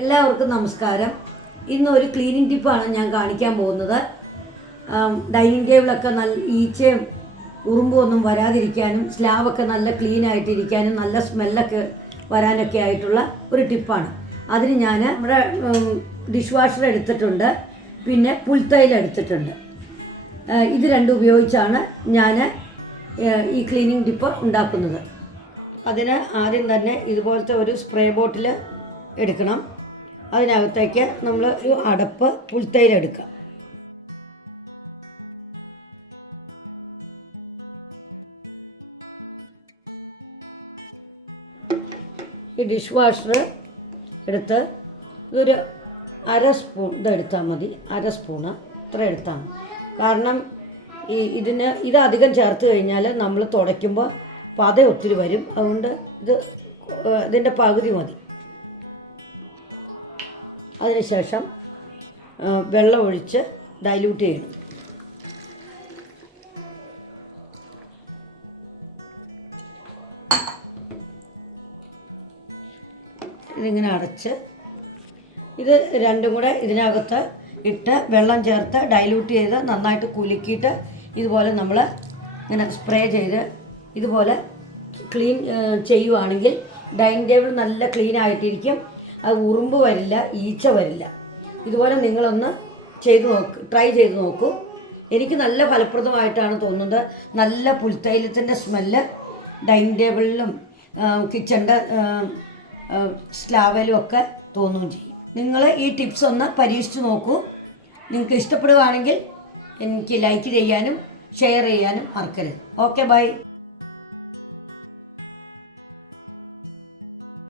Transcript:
എല്ലാവർക്കും നമസ്കാരം. ഇന്നൊരു ക്ലീനിങ് ടിപ്പാണ് ഞാൻ കാണിക്കാൻ പോകുന്നത്. ഡൈനിങ് ടേബിളൊക്കെ നല്ല ഈച്ചയും ഉറുമ്പൊന്നും വരാതിരിക്കാനും സ്ലാബൊക്കെ നല്ല ക്ലീൻ ആയിട്ടിരിക്കാനും നല്ല സ്മെല്ലൊക്കെ വരാനൊക്കെ ആയിട്ടുള്ള ഒരു ടിപ്പാണ്. അതിന് ഞാൻ നമ്മുടെ ഡിഷ് വാഷർ എടുത്തിട്ടുണ്ട്, പിന്നെ പുൽത്തൈലം എടുത്തിട്ടുണ്ട്. ഇത് രണ്ടും ഉപയോഗിച്ചാണ് ഞാൻ ഈ ക്ലീനിങ് ടിപ്പ് ഉണ്ടാക്കുന്നത്. അതിന് ആദ്യം തന്നെ ഇതുപോലത്തെ ഒരു സ്പ്രേ ബോട്ടിൽ എടുക്കണം. അതിനകത്തേക്ക് നമ്മൾ ഒരു അടപ്പ് പുൽത്തൈലം എടുക്കുക. ഈ ഡിഷ് വാഷർ എടുത്ത് ഇതൊരു അര സ്പൂൺ ഇതെടുത്താൽ മതി. അര സ്പൂണ് ഇത്ര എടുത്താൽ മതി. കാരണം ഇത് അധികം ചേർത്ത് കഴിഞ്ഞാൽ നമ്മൾ തുടയ്ക്കുമ്പോൾ പത ഒത്തിരി വരും. അതുകൊണ്ട് ഇതിൻ്റെ പകുതി മതി. അതിനുശേഷം വെള്ളം ഒഴിച്ച് ഡൈല്യൂട്ട് ചെയ്യണം. ഇതിങ്ങനെ അടച്ച് ഇത് രണ്ടും കൂടെ ഇതിനകത്ത് ഇട്ട് വെള്ളം ചേർത്ത് ഡൈല്യൂട്ട് ചെയ്ത് നന്നായിട്ട് കുലുക്കിയിട്ട് ഇതുപോലെ നമ്മൾ ഇങ്ങനെ സ്പ്രേ ചെയ്ത് ഇതുപോലെ ക്ലീൻ ചെയ്യുവാണെങ്കിൽ ഡൈനിങ് ടേബിൾ നല്ല ക്ലീൻ ആയിട്ടിരിക്കും. അത് ഉറുമ്പ് വരില്ല, ഈച്ച വരില്ല. ഇതുപോലെ നിങ്ങളൊന്ന് ട്രൈ ചെയ്ത് നോക്കൂ. എനിക്ക് നല്ല ഫലപ്രദമായിട്ടാണ് തോന്നുന്നത്. നല്ല പുൽത്തൈലത്തിൻ്റെ സ്മെല്ല് ഡൈനിങ് ടേബിളിലും കിച്ചണിൻ്റെ സ്ലാബിലും ഒക്കെ തോന്നുകയും ചെയ്യും. നിങ്ങൾ ഈ ടിപ്സ് ഒന്ന് പരീക്ഷിച്ച് നോക്കൂ. നിങ്ങൾക്ക് ഇഷ്ടപ്പെടുകയാണെങ്കിൽ എനിക്ക് ലൈക്ക് ചെയ്യാനും ഷെയർ ചെയ്യാനും മറക്കരുത്. Okay, by.